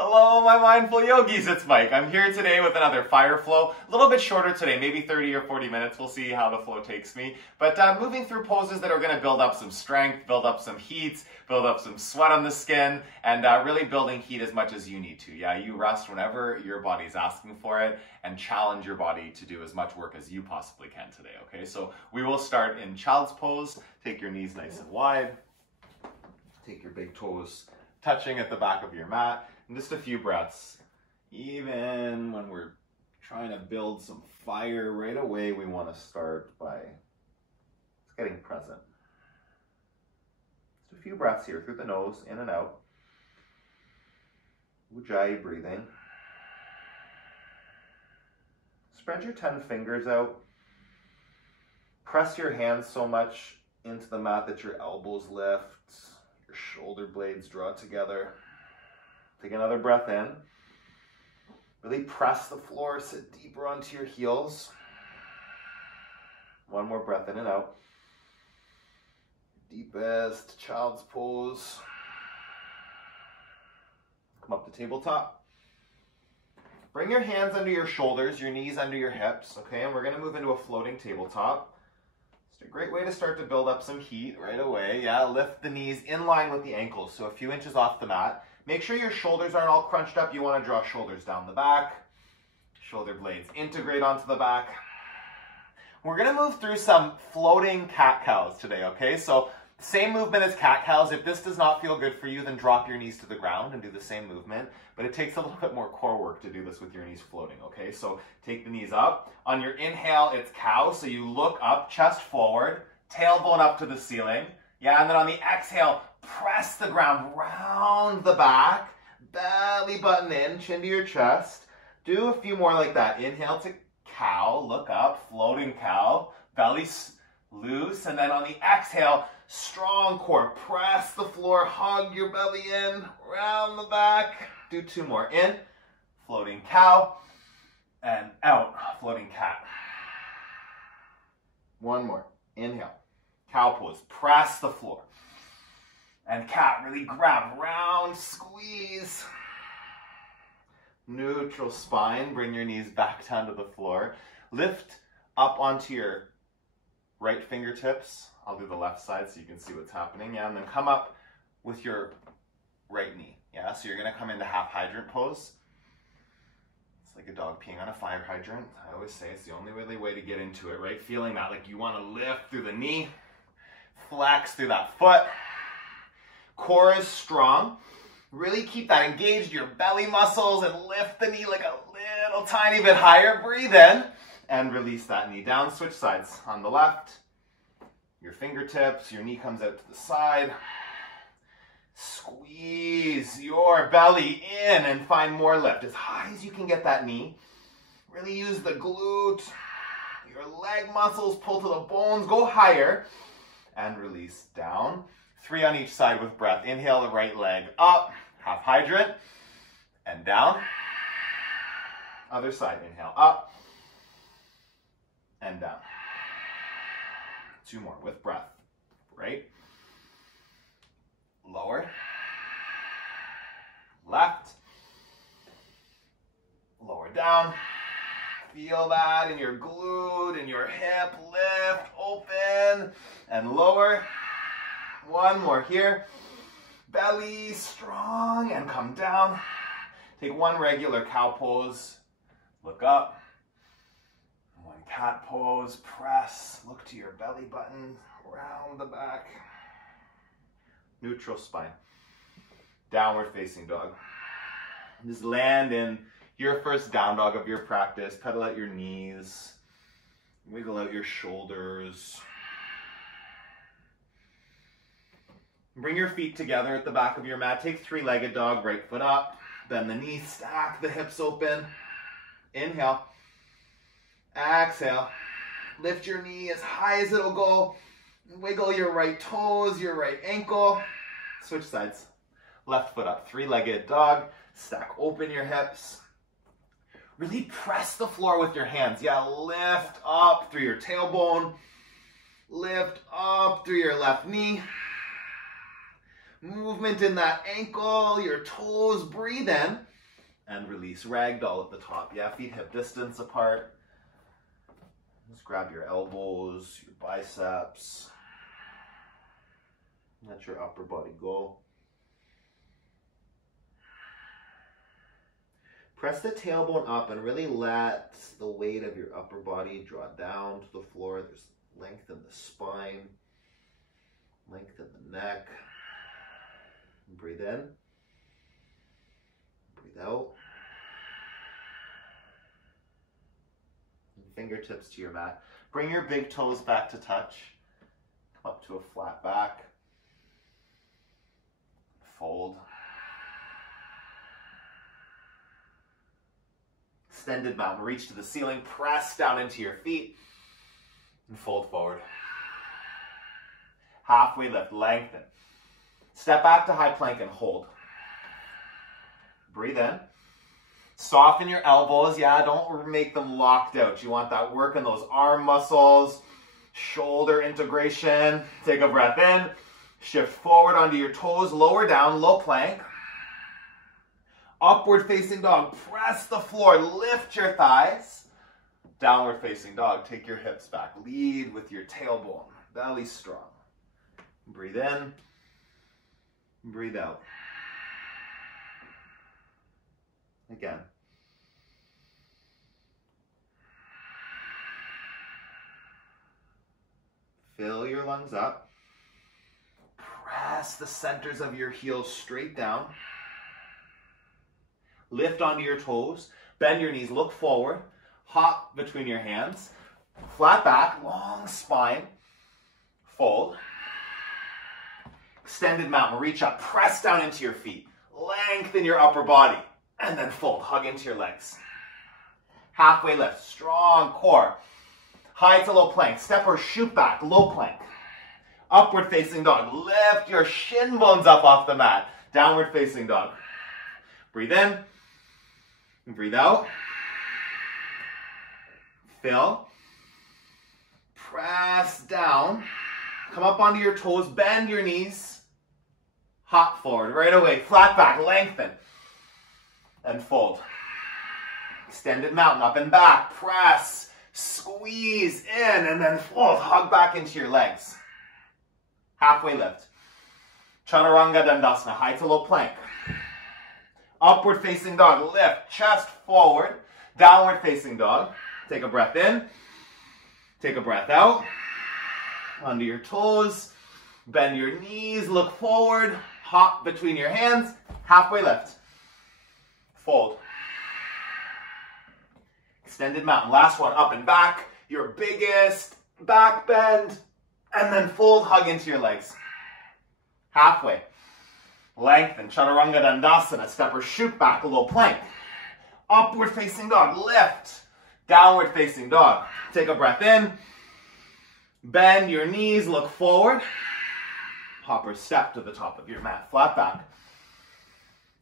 Hello, my mindful yogis, it's Mike. I'm here today with another fire flow. A little bit shorter today, maybe 30 or 40 minutes. We'll see how the flow takes me. But moving through poses that are going to build up some strength, build up some heat, build up some sweat on the skin, and really building heat as much as you need to. Yeah, you rest whenever your body's asking for it and challenge your body to do as much work as you possibly can today, okay? So we will start in child's pose. Take your knees nice and wide. Take your big toes touching at the back of your mat. And just a few breaths. Even when we're trying to build some fire right away, we want to start by getting present. Just a few breaths here through the nose, in and out. Ujjayi breathing. Spread your 10 fingers out. Press your hands so much into the mat that your elbows lift, your shoulder blades draw together. Take another breath in. Really press the floor, sit deeper onto your heels. One more breath in and out. Deepest child's pose. Come up to tabletop. Bring your hands under your shoulders, your knees under your hips, okay? And we're gonna move into a floating tabletop. It's a great way to start to build up some heat right away. Yeah, lift the knees in line with the ankles, so a few inches off the mat. Make sure your shoulders aren't all crunched up. You want to draw shoulders down the back. Shoulder blades integrate onto the back. We're going to move through some floating cat-cows today, okay? So same movement as cat-cows. If this does not feel good for you, then drop your knees to the ground and do the same movement. But it takes a little bit more core work to do this with your knees floating, okay? So take the knees up. On your inhale, it's cow. So you look up, chest forward, tailbone up to the ceiling. Yeah, and then on the exhale, press the ground round the back, belly button in, chin to your chest. Do a few more like that. Inhale to cow, look up, floating cow, belly loose, and then on the exhale, strong core. Press the floor, hug your belly in, round the back. Do two more. In, floating cow, and out, floating cat. One more. Inhale. Cow pose, press the floor. And cat, really grab, round, squeeze. Neutral spine, bring your knees back down to the floor. Lift up onto your right fingertips. I'll do the left side so you can see what's happening. Yeah, and then come up with your right knee. Yeah, so you're gonna come into half hydrant pose. It's like a dog peeing on a fire hydrant. I always say it's the only really way to get into it, right? Feeling that, like you wanna lift through the knee. Flex through that foot. Core is strong. Really keep that engaged, your belly muscles, and lift the knee like a little tiny bit higher. Breathe in and release that knee down. Switch sides. On the left, your fingertips, your knee comes out to the side. Squeeze your belly in and find more lift. As high as you can get that knee. Really use the glute. Your leg muscles pull to the bones. Go higher. And release down. 3 on each side with breath. Inhale the right leg up, half hydrant, and down. Other side, inhale up, and down. 2 more with breath. Right, lower, left, lower down. Feel that in your glute, in your hip, lift, open, and lower. 1 more here. Belly strong and come down. Take 1 regular cow pose. Look up. 1 cat pose. Press. Look to your belly button. Round the back. Neutral spine. Downward facing dog. Just land in your first down dog of your practice. Pedal out your knees. Wiggle out your shoulders. Bring your feet together at the back of your mat. Take 3-legged dog, right foot up. Bend the knees, stack the hips open. Inhale. Exhale. Lift your knee as high as it'll go. Wiggle your right toes, your right ankle. Switch sides. Left foot up, 3-legged dog. Stack open your hips. Really press the floor with your hands. Yeah, lift up through your tailbone. Lift up through your left knee. movement in that ankle, your toes. Breathe in and release. Ragdoll at the top. Yeah, feet hip distance apart. Just grab your elbows, your biceps. Let your upper body go. Press the tailbone up and really let the weight of your upper body draw down to the floor. There's length in the spine, length in the neck. Breathe in. Breathe out. And fingertips to your mat. Bring your big toes back to touch. Come up to a flat back. Fold. Extended mountain reach to the ceiling. Press down into your feet and fold forward. Halfway lift, lengthen. Step back to high plank and hold. Breathe in. Soften your elbows. Yeah, don't make them locked out. You want that work in those arm muscles, shoulder integration. Take a breath in. Shift forward onto your toes, lower down, low plank. Upward facing dog. Press the floor. Lift your thighs. Downward facing dog. Take your hips back. Lead with your tailbone. Belly strong. Breathe in. Breathe out. Again. Fill your lungs up. Press the centers of your heels straight down. Lift onto your toes. Bend your knees. Look forward. Hop between your hands. Flat back. Long spine. Fold. Extended mountain. Reach up. Press down into your feet. Lengthen your upper body. And then fold. Hug into your legs. Halfway lift. Strong core. High to low plank. Step or shoot back. Low plank. Upward facing dog. Lift your shin bones up off the mat. Downward facing dog. Breathe in. Breathe out. Fill. Press down. Come up onto your toes. Bend your knees. Hop forward right away. Flat back. Lengthen. And fold. Extended mountain. Up and back. Press. Squeeze in. And then fold. Hug back into your legs. Halfway lift. Chaturanga Dandasana. High to low plank. Upward facing dog. Lift. Chest forward. Downward facing dog. Take a breath in. Take a breath out. Onto your toes. Bend your knees. Look forward. Hop between your hands. Halfway lift. Fold. Extended mountain. Last one. Up and back. Your biggest back bend. And then fold. Hug into your legs. Halfway. Lengthen. Chaturanga Dandasana. Step or shoot back. Low plank. Upward facing dog. Lift. Downward facing dog. Take a breath in. Bend your knees. Look forward. Hop or step to the top of your mat. Flat back.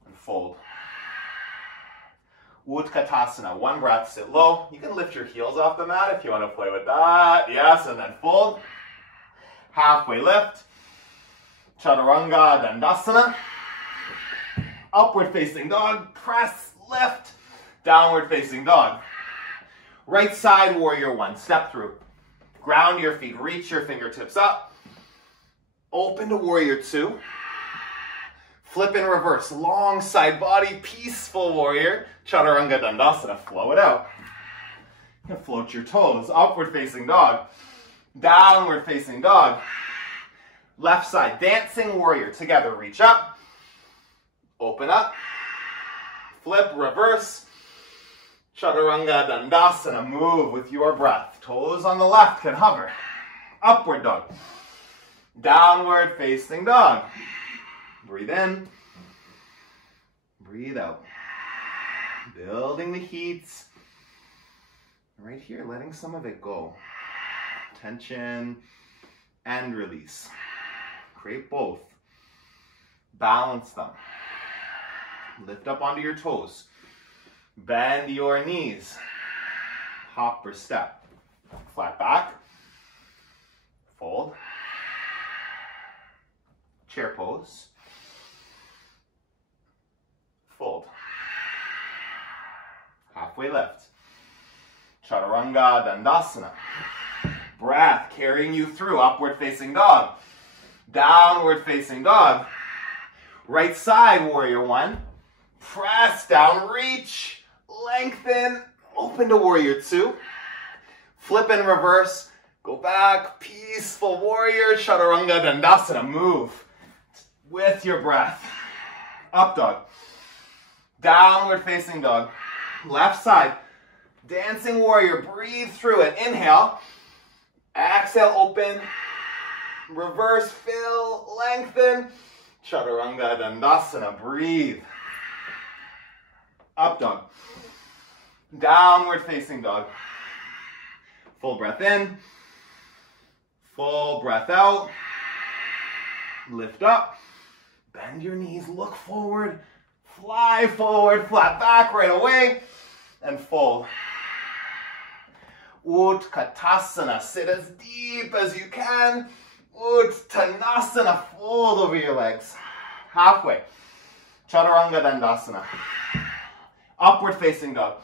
And fold. Utkatasana. One breath. Sit low. You can lift your heels off the mat if you want to play with that. Yes. And then fold. Halfway lift. Chaturanga Dandasana. Upward facing dog. Press. Lift. Downward facing dog. Right side warrior one. Step through. Ground your feet. Reach your fingertips up. Open to warrior two. Flip in reverse. Long side body. Peaceful warrior. Chaturanga Dandasana. Flow it out. You can float your toes. Upward facing dog. Downward facing dog. Left side. Dancing warrior. Together. Reach up. Open up. Flip. Reverse. Chaturanga Dandasana. Move with your breath. Toes on the left can hover. Upward dog. Downward facing dog. Breathe in. Breathe out. Building the heat. Right here, letting some of it go. Tension and release. Create both. Balance them. Lift up onto your toes. Bend your knees. Hop or step. Flat back. Fold. Chair pose. halfway lift. Chaturanga Dandasana. Breath carrying you through upward facing dog. Downward facing dog. Right side, warrior one. Press down, reach, lengthen, open to warrior two. Flip and reverse, go back, peaceful warrior, chaturanga dandasana. Move with your breath. Up dog. Downward facing dog. Left side. Dancing warrior, breathe through it. Inhale. Exhale, open. Reverse, fill, lengthen. Chaturanga Dandasana, breathe. Up dog. Downward facing dog. Full breath in. Full breath out. Lift up. Bend your knees, look forward. Fly forward, flat back right away. And fold. Utkatasana, sit as deep as you can. Uttanasana, fold over your legs. Halfway. Chaturanga Dandasana. Upward facing dog.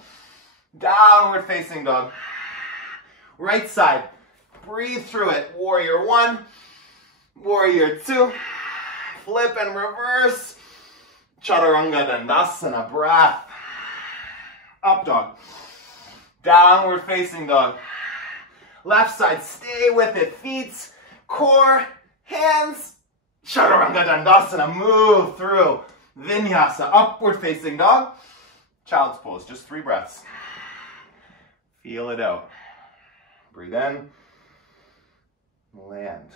Downward facing dog. Right side. Breathe through it. Warrior one. Warrior two. Flip and reverse. Chaturanga Dandasana. Breath. Up dog. Downward facing dog. Left side. Stay with it. Feet. Core, hands, chaturanga dandasana, move through. Vinyasa, upward facing dog. Child's pose, just 3 breaths. Feel it out. Breathe in, land.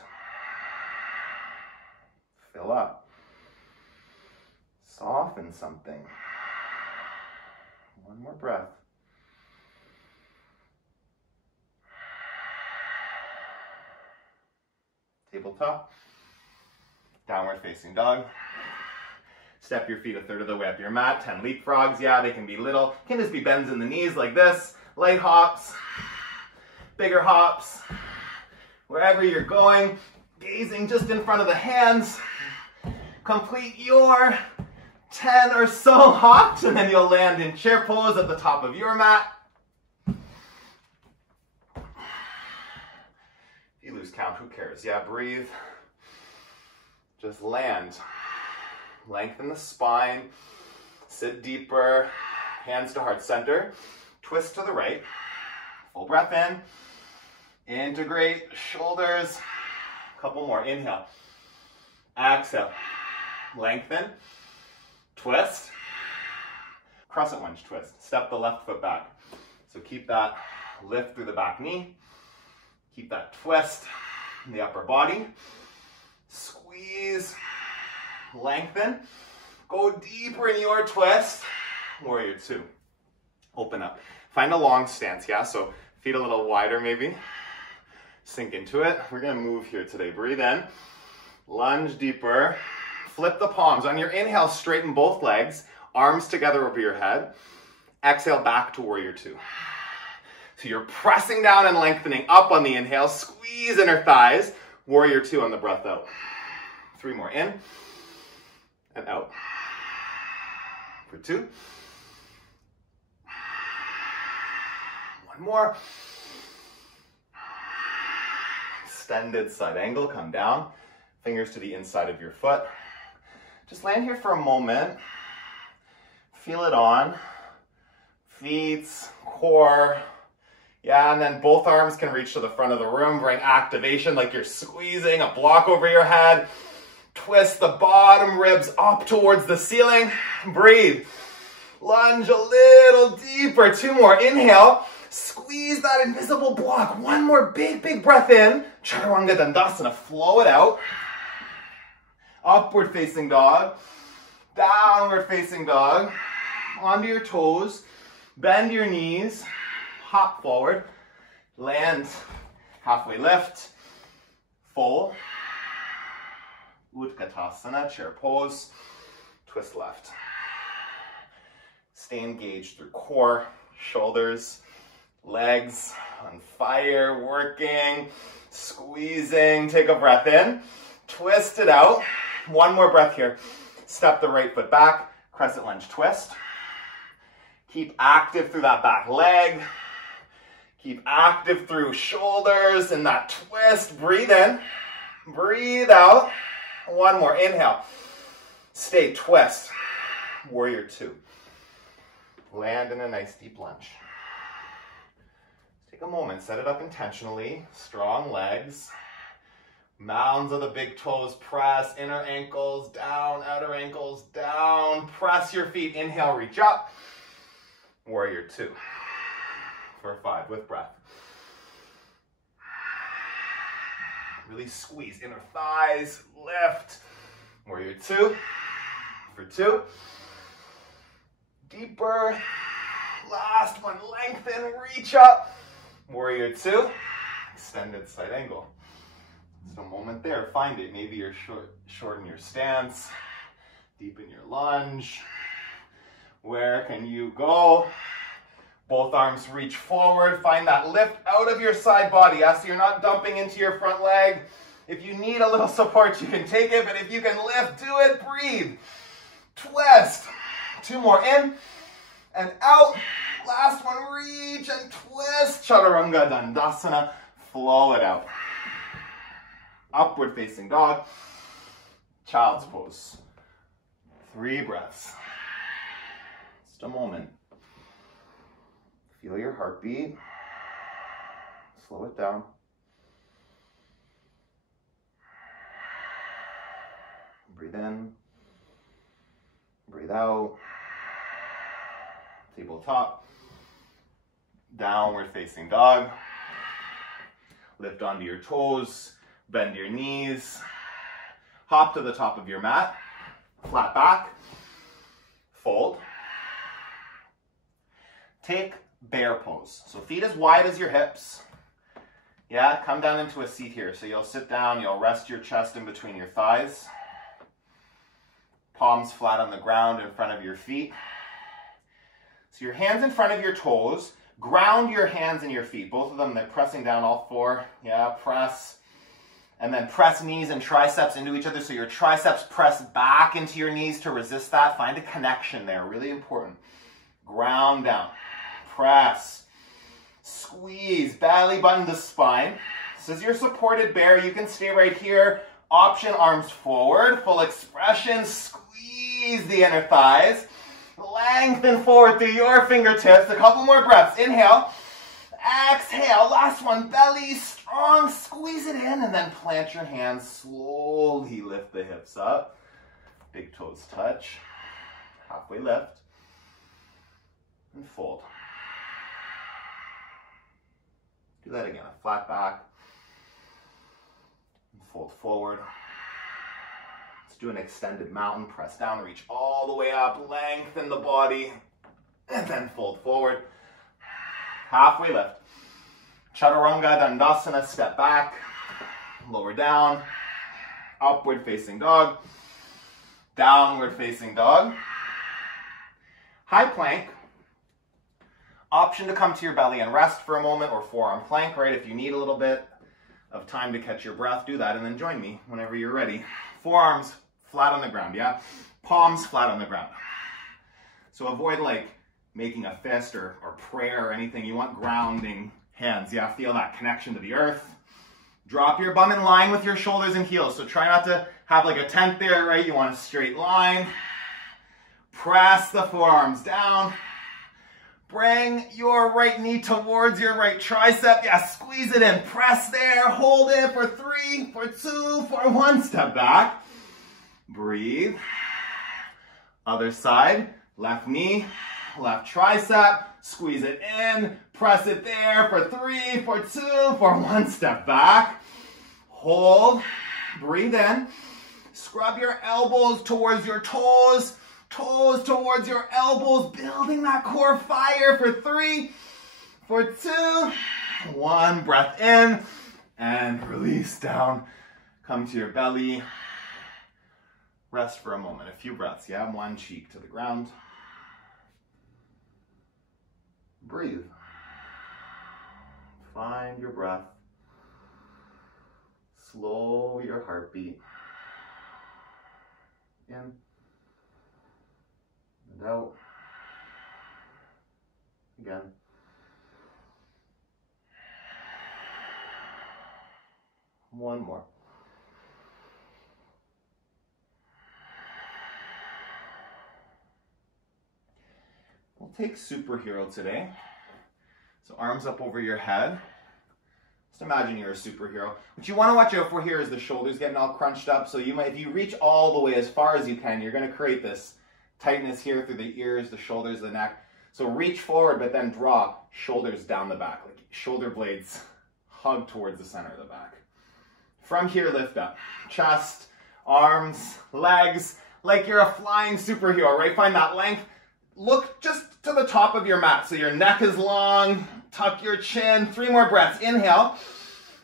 Fill up. Soften something. 1 more breath. Tabletop, downward facing dog. Step your feet 1/3 of the way up your mat. 10 leapfrogs, yeah, they can be little. Can just be bends in the knees like this. Light hops, bigger hops. Wherever you're going, gazing just in front of the hands. Complete your 10 or so hops, and then you'll land in chair pose at the top of your mat. You lose count, who cares? Yeah, breathe. Just land. Lengthen the spine. Sit deeper. Hands to heart center. Twist to the right. Full breath in. Integrate shoulders. Couple more. Inhale. Exhale. Lengthen. Twist. Crescent lunge twist. Step the left foot back. So keep that lift through the back knee. Keep that twist in the upper body. Squeeze, lengthen. Go deeper in your twist. Warrior two. Open up. Find a long stance, yeah? So feet a little wider maybe. Sink into it. We're gonna move here today. Breathe in. Lunge deeper. Flip the palms. On your inhale, straighten both legs. Arms together over your head. Exhale, back to warrior two. So you're pressing down and lengthening up on the inhale. Squeeze inner thighs. Warrior two on the breath out. 3 more. In and out. For 2. 1 more. Extended side angle. Come down. Fingers to the inside of your foot. Just land here for a moment. Feel it on. Feet, core. Yeah, and then both arms can reach to the front of the room. Bring activation like you're squeezing a block over your head. Twist the bottom ribs up towards the ceiling. Breathe. Lunge a little deeper. 2 more. Inhale. Squeeze that invisible block. 1 more big, big breath in. Chaturanga Dandasana. Flow it out. Upward facing dog. Downward facing dog. Onto your toes. Bend your knees. Hop forward, land, halfway lift, full, Utkatasana, chair pose, twist left. Stay engaged through core, shoulders, legs, on fire, working, squeezing. Take a breath in, twist it out. 1 more breath here. Step the right foot back, crescent lunge twist. Keep active through that back leg. Keep active through shoulders and that twist. Breathe in, breathe out. One more, inhale. Stay, twist. Warrior two. Land in a nice deep lunge. Take a moment, set it up intentionally. Strong legs. Mounds of the big toes, press, inner ankles down, outer ankles down. Press your feet, inhale, reach up. Warrior two. For 5 with breath. Really squeeze inner thighs, lift. Warrior two. For 2. Deeper. Last one, lengthen, reach up. Warrior two. Extended side angle. Just a moment there, find it. Maybe you're shorten your stance, deepen your lunge. Where can you go? Both arms reach forward, find that lift out of your side body. So you're not dumping into your front leg. If you need a little support, you can take it, but if you can lift, do it, breathe. Twist. 2 more, in and out. Last one, reach and twist. Chaturanga Dandasana, flow it out. Upward facing dog, child's pose. 3 breaths. Just a moment. Feel your heartbeat. Slow it down. Breathe in. Breathe out. Tabletop. Downward facing dog. Lift onto your toes. Bend your knees. Hop to the top of your mat. Flat back. Fold. Take bear pose. So feet as wide as your hips. Yeah, come down into a seat here. So you'll sit down, you'll rest your chest in between your thighs. Palms flat on the ground in front of your feet. So your hands in front of your toes. Ground your hands and your feet. Both of them, they're pressing down, all 4. Yeah, press. And then press knees and triceps into each other. So your triceps press back into your knees to resist that. Find a connection there, really important. Ground down. Press. Squeeze. Belly button to spine. This is your supported bear. You can stay right here. Option, arms forward. Full expression. Squeeze the inner thighs. Lengthen forward through your fingertips. A couple more breaths. Inhale. Exhale. Last one. Belly strong. Squeeze it in and then plant your hands. Slowly lift the hips up. Big toes touch. Halfway lift. And fold. Do that again. A flat back. And fold forward. Let's do an extended mountain. Press down, reach all the way up. Lengthen the body. And then fold forward. Halfway lift. Chaturanga Dandasana, step back. Lower down. Upward facing dog. Downward facing dog. High plank. Option to come to your belly and rest for a moment, or forearm plank, right? If you need a little bit of time to catch your breath, do that and then join me whenever you're ready. Forearms flat on the ground, yeah? Palms flat on the ground. So avoid like making a fist or prayer or anything. You want grounding hands, yeah? Feel that connection to the earth. Drop your bum in line with your shoulders and heels. So try not to have like a tent there, right? You want a straight line. Press the forearms down. Bring your right knee towards your right tricep. Yeah, squeeze it in. Press there. Hold it for 3, for 2, for 1. Step back. Breathe. Other side. Left knee. Left tricep. Squeeze it in. Press it there for 3, for 2, for 1. Step back. Hold. Breathe in. Scrub your elbows towards your toes. Toes towards your elbows, building that core fire for 3, for 2, 1. Breath in and release down. Come to your belly. Rest for a moment, a few breaths. Yeah, 1 cheek to the ground. Breathe. Find your breath. Slow your heartbeat. In. And out. Again. One more. We'll take superhero today. So arms up over your head. Just imagine you're a superhero. What you want to watch out for here is the shoulders getting all crunched up. So you might, if you reach all the way as far as you can, you're going to create this tightness here through the ears, the shoulders, the neck. So reach forward, but then draw shoulders down the back, like shoulder blades hug towards the center of the back. From here, lift up. Chest, arms, legs, like you're a flying superhero, right? Find that length. Look just to the top of your mat. So your neck is long, tuck your chin. 3 more breaths. Inhale,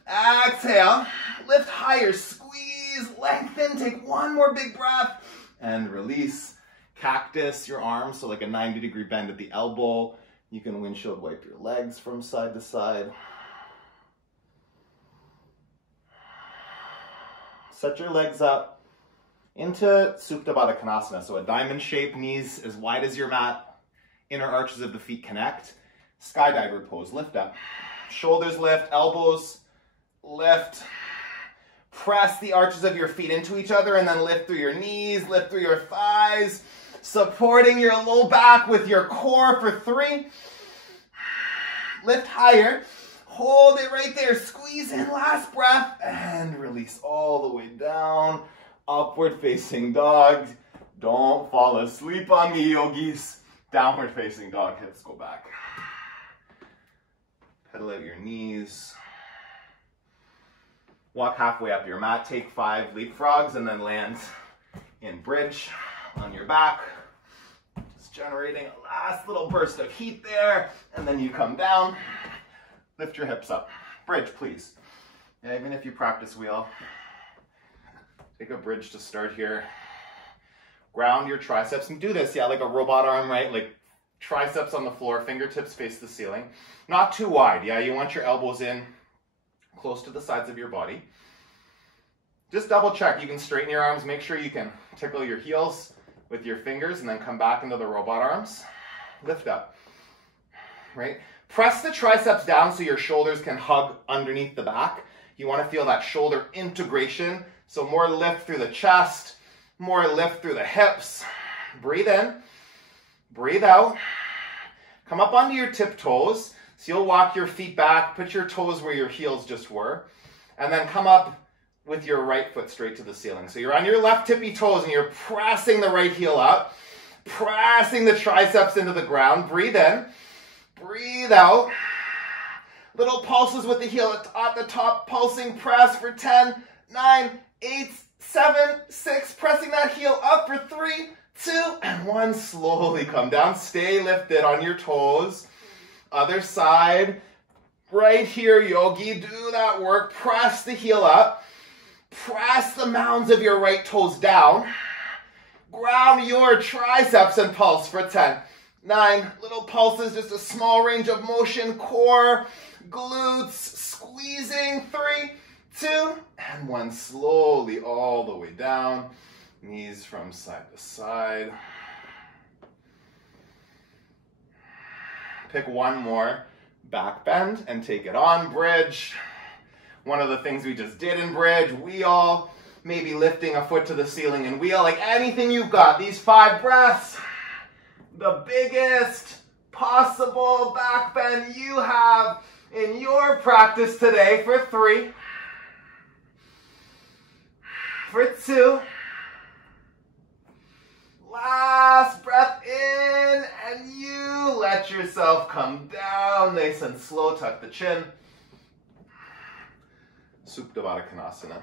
exhale, lift higher, squeeze, lengthen, take 1 more big breath, and release. Cactus, your arms, so like a 90-degree bend at the elbow. You can windshield wipe your legs from side to side. Set your legs up into Supta Baddha Konasana. So a diamond shape, knees as wide as your mat, inner arches of the feet connect. Skydiver pose, lift up. Shoulders lift, elbows lift. Press the arches of your feet into each other and then lift through your knees, lift through your thighs. Supporting your low back with your core for 3. Lift higher. Hold it right there. Squeeze in, last breath. And release all the way down. Upward facing dog. Don't fall asleep on me, yogis. Downward facing dog. Hips go back. Pedal out your knees. Walk halfway up your mat. Take 5 leapfrogs and then land in bridge on your back. Just generating a last little burst of heat there. And then you come down. Lift your hips up. Bridge, please. Yeah, even if you practice wheel, take a bridge to start here. Ground your triceps and do this, yeah, like a robot arm, right? Like triceps on the floor, fingertips face the ceiling. Not too wide, yeah? You want your elbows in close to the sides of your body. Just double check. You can straighten your arms. Make sure you can tickle your heels with your fingers and then come back into the robot arms. Lift up, right? Press the triceps down so your shoulders can hug underneath the back. You want to feel that shoulder integration. So more lift through the chest, more lift through the hips. Breathe in, breathe out. Come up onto your tiptoes. So you'll walk your feet back, put your toes where your heels just were, and then come up with your right foot straight to the ceiling. So you're on your left tippy toes and you're pressing the right heel up, pressing the triceps into the ground. Breathe in. Breathe out. Little pulses with the heel at the top, pulsing, press for 10, 9, 8, 7, 6, pressing that heel up for 3, 2, and 1. Slowly come down. Stay lifted on your toes. Other side. Right here, yogi, do that work. Press the heel up. Press the mounds of your right toes down. Ground your triceps and pulse for 10. 9, little pulses, just a small range of motion, core, glutes, squeezing, 3, 2, and 1. Slowly all the way down, knees from side to side. Pick one more, back bend and take it on, bridge. One of the things we just did in bridge, wheel, maybe lifting a foot to the ceiling and wheel, like anything you've got, these 5 breaths. The biggest possible back bend you have in your practice today for 3, for 2, last breath in, and you let yourself come down nice and slow, tuck the chin. Supta Baddha Konasana.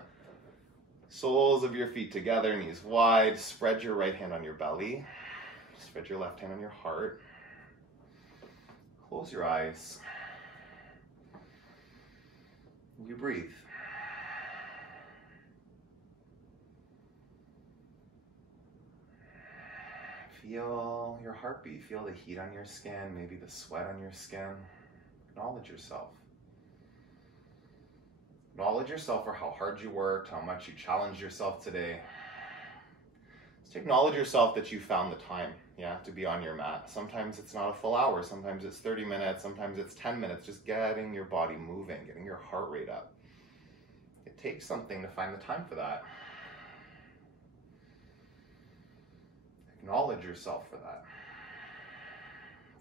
Soles of your feet together, knees wide, spread your right hand on your belly. Spread your left hand on your heart. Close your eyes. You breathe. Feel your heartbeat. Feel the heat on your skin, maybe the sweat on your skin. Acknowledge yourself. Acknowledge yourself for how hard you worked, how much you challenged yourself today. Just acknowledge yourself that you found the time. yeah, to be on your mat. Sometimes it's not a full hour, sometimes it's 30 minutes, sometimes it's 10 minutes, just getting your body moving, getting your heart rate up. It takes something to find the time for that. Acknowledge yourself for that.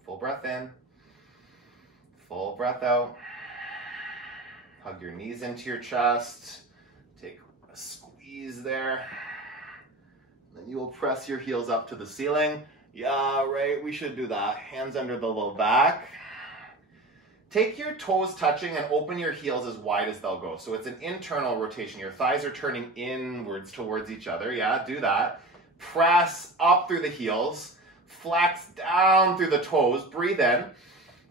Full breath in, full breath out. Hug your knees into your chest. Take a squeeze there. Then you will press your heels up to the ceiling. Yeah, right, we should do that. Hands under the low back. Take your toes touching and open your heels as wide as they'll go. So it's an internal rotation. Your thighs are turning inwards towards each other. Yeah, do that. Press up through the heels. Flex down through the toes. Breathe in.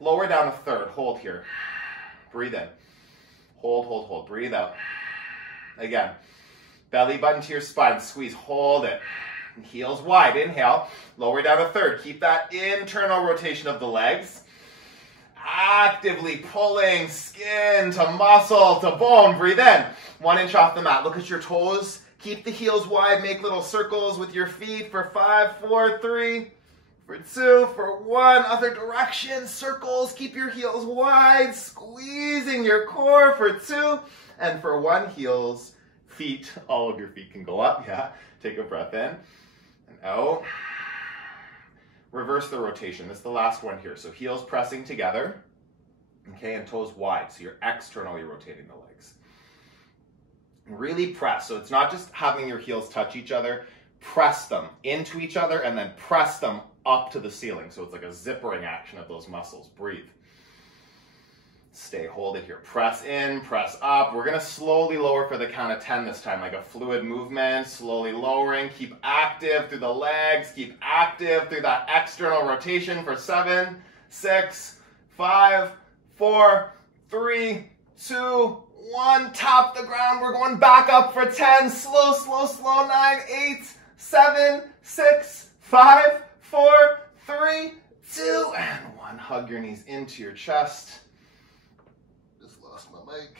Lower down a third. Hold here. Breathe in. Hold, hold, hold. Breathe out. Again. Belly button to your spine. Squeeze. Hold it. Heels wide. Inhale. Lower down a third. Keep that internal rotation of the legs. Actively pulling skin to muscle to bone. Breathe in. 1 inch off the mat. Look at your toes. Keep the heels wide. Make little circles with your feet for 5, 4, 3, for 2, for 1. Other direction. Circles. Keep your heels wide. Squeezing your core for 2. And for 1, heels, feet. All of your feet can go up. Yeah. Take a breath in and out. Reverse the rotation. This is the last one here. So heels pressing together. Okay, and toes wide. So you're externally rotating the legs. Really press. So it's not just having your heels touch each other. Press them into each other and then press them up to the ceiling. So it's like a zippering action of those muscles. Breathe. Stay, hold it here. Press in, press up. We're going to slowly lower for the count of 10 this time, like a fluid movement, slowly lowering. Keep active through the legs. Keep active through that external rotation for 7, 6, 5, 4, 3, 2, 1. Tap the ground. We're going back up for 10. Slow, slow, slow. 9, 8, 7, 6, 5, 4, 3, 2, and 1. Hug your knees into your chest. My mic.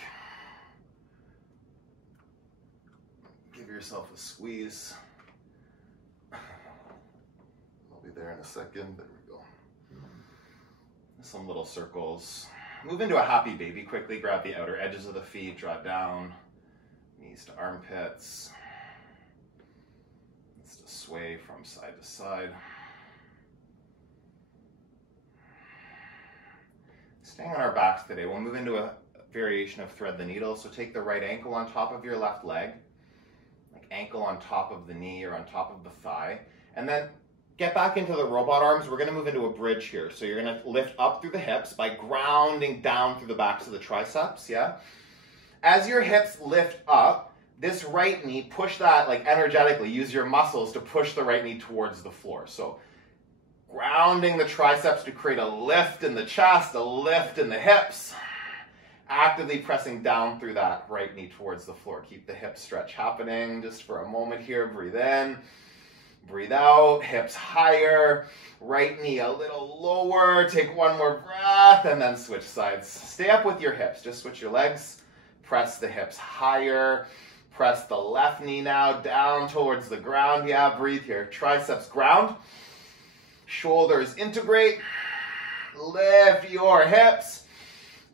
Give yourself a squeeze. I'll be there in a second. There we go. Some little circles. Move into a happy baby quickly. Grab the outer edges of the feet. Draw down. Knees to armpits. Just to sway from side to side. Staying on our backs today, we'll move into a variation of thread the needle. So take the right ankle on top of your left leg, like ankle on top of the knee or on top of the thigh, and then get back into the robot arms. We're going to move into a bridge here. So you're going to lift up through the hips by grounding down through the backs of the triceps, yeah? As your hips lift up, this right knee, push that like energetically, use your muscles to push the right knee towards the floor. So grounding the triceps to create a lift in the chest, a lift in the hips. Actively pressing down through that right knee towards the floor. Keep the hip stretch happening just for a moment here. Breathe in, breathe out, hips higher, right knee a little lower. Take 1 more breath and then switch sides. Stay up with your hips. Just switch your legs. Press the hips higher. Press the left knee now down towards the ground. Yeah, breathe here. Triceps ground. Shoulders integrate. Lift your hips.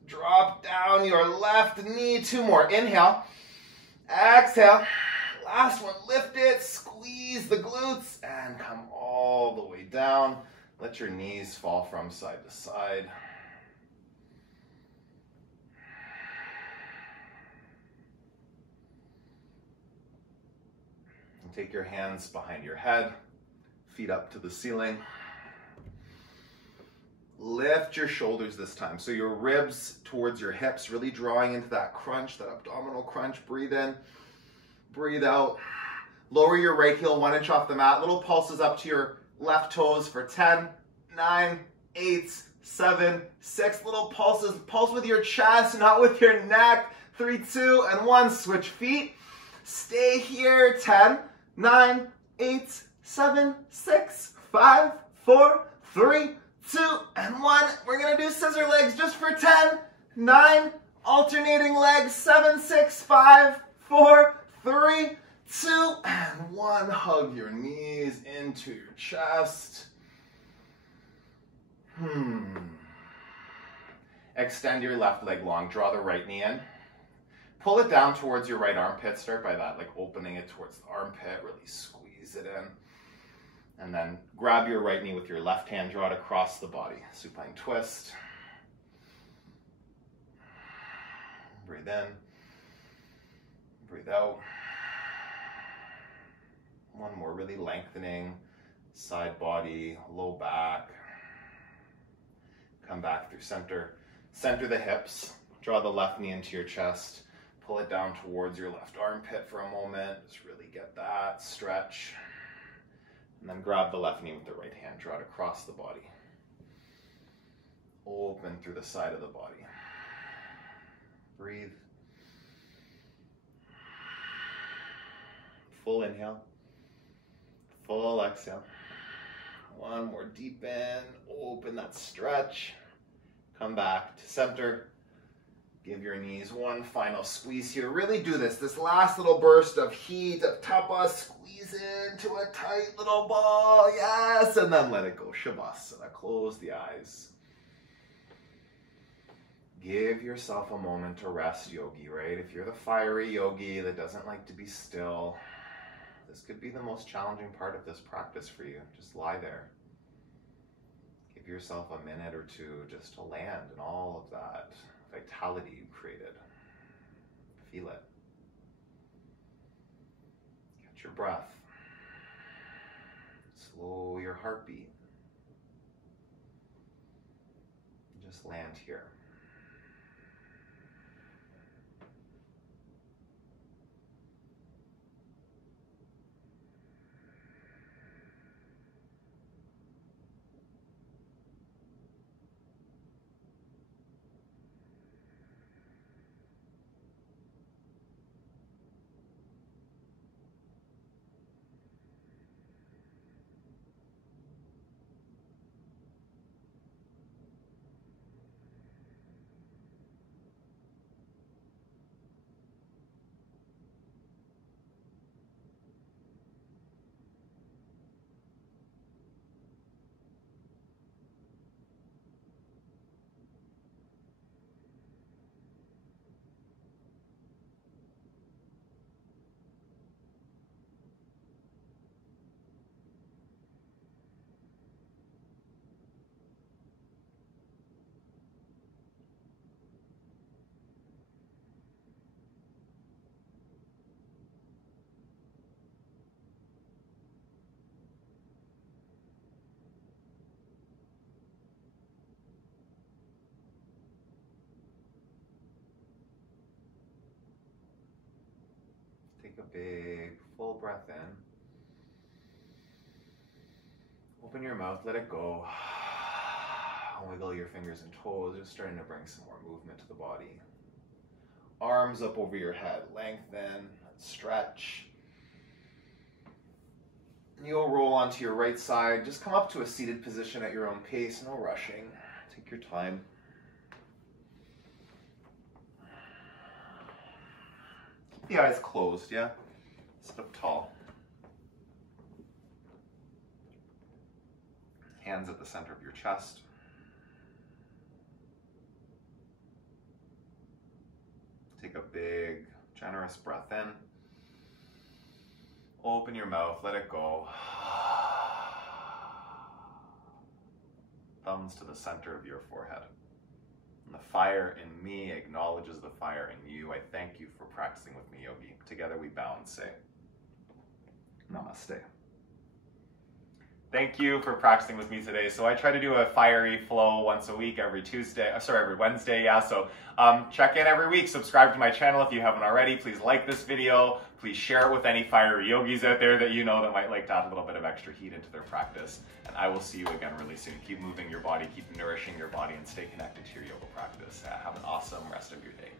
Drop down your left knee. 2 more. Inhale. Exhale. Last one. Lift it. Squeeze the glutes. And come all the way down. Let your knees fall from side to side. And take your hands behind your head. Feet up to the ceiling. Lift your shoulders this time. So your ribs towards your hips, really drawing into that crunch, that abdominal crunch. Breathe in, breathe out. Lower your right heel 1 inch off the mat. Little pulses up to your left toes for 10, 9, 8, 7, 6. Little pulses. Pulse with your chest, not with your neck. 3, 2, and 1. Switch feet. Stay here. 10, 9, 8, 7, 6, 5, 4, 3, 2, and 1. We're going to do scissor legs just for 10, 9, alternating legs, 7, 6, 5, 4, 3, 2, and 1. Hug your knees into your chest. Extend your left leg long, draw the right knee in. Pull it down towards your right armpit. Start by that, like opening it towards the armpit, really squeeze it in. And then grab your right knee with your left hand, draw it across the body. Supine twist. Breathe in. Breathe out. One more, really lengthening. Side body, low back. Come back through center. Center the hips. Draw the left knee into your chest. Pull it down towards your left armpit for a moment. Just really get that stretch. And then grab the left knee with the right hand. Draw it across the body. Open through the side of the body. Breathe. Full inhale. Full exhale. One more deep in. Open that stretch. Come back to center. Give your knees one final squeeze here. Really do this last little burst of heat, of tapa. Squeeze into a tight little ball. Yes, and then let it go. Shavasana. Close the eyes. Give yourself a moment to rest, yogi, right? If you're the fiery yogi that doesn't like to be still, this could be the most challenging part of this practice for you. Just lie there. Give yourself a minute or two just to land in all of that vitality you created. Feel it. Catch your breath. Slow your heartbeat. Just land here. Take a big, full breath in. Open your mouth, let it go. Wiggle your fingers and toes, just starting to bring some more movement to the body. Arms up over your head, lengthen, stretch. You'll roll onto your right side. Just come up to a seated position at your own pace, no rushing. Take your time. Keep the eyes closed, yeah? Sit up tall. Hands at the center of your chest. Take a big, generous breath in. Open your mouth, let it go. Thumbs to the center of your forehead. And the fire in me acknowledges the fire in you. I thank you for practicing with me, yogi. Together we bow and say, Namaste. Thank you for practicing with me today. So I try to do a fiery flow once a week, every Wednesday, yeah. So check in every week, subscribe to my channel if you haven't already. Please like this video. Please share it with any fiery yogis out there that you know that might like to add a little bit of extra heat into their practice. And I will see you again really soon. Keep moving your body, keep nourishing your body, and stay connected to your yoga practice. Have an awesome rest of your day.